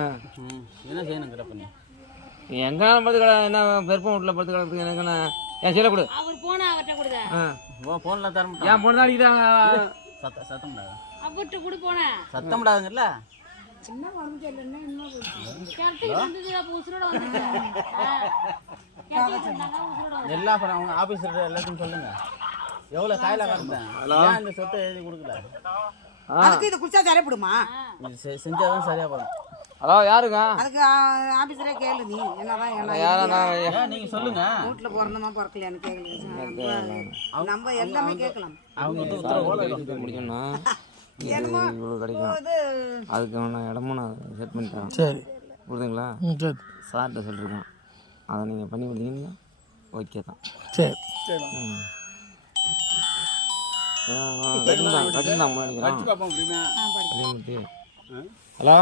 என்ன செய்யணுங்கிற பண்ணி எங்கே படுத்து என்ன பெருப்பம் வீட்டில் படுத்து கிடக்குறதுக்கு எனக்கு என் சீலை கொடு. அவர் போனா அவர்கிட்ட கொடுங்க. ஃபோனில் தர என் பொண்ணு தான் அடிக்கிறாங்க. சத்தம் விடாது. அவர்கிட்ட கொடு போனா. சத்தம் விடாதுங்கல்ல. சின்ன குழந்தை இல்லைன்னா இன்னும் கரெக்டாக வந்தது அப்போ உசுரோட வந்துச்சு. எல்லா அவங்க ஆஃபீஸர் எல்லாத்தையும் சொல்லுங்க. எவ்வளோ காயில காட்டுறேன் இந்த சொத்தை எழுதி கொடுக்கல. அதுக்கு இது குடிச்சா சரிப்படுமா? செஞ்சாதான் சரியா போடும். ஹலோ யாருங்க? அதுக்கு ஆபீஸரே கேளு. நீ என்னதான் நீங்க சொல்லுங்க. வீட்டுல பிறந்தமா பிறக்கலையான்னு கேளு. நம்ம எல்லாமே கேட்கலாம். அவங்க வந்து உத்தரவு முடியும்னா இவ்வளோ கிடைக்கும். அதுக்கு நான் இடமும் நான் செட் பண்ணிட்டேன். சரி புரியுதுங்களா? சார்கிட்ட சொல்லியிருக்கேன். அதை நீங்கள் பண்ணி கொடுத்தீங்கன்னா ஓகே தான். சரி கட்டிருந்தான் கட்டிருந்தான் நினைக்கிறேன். ஹலோ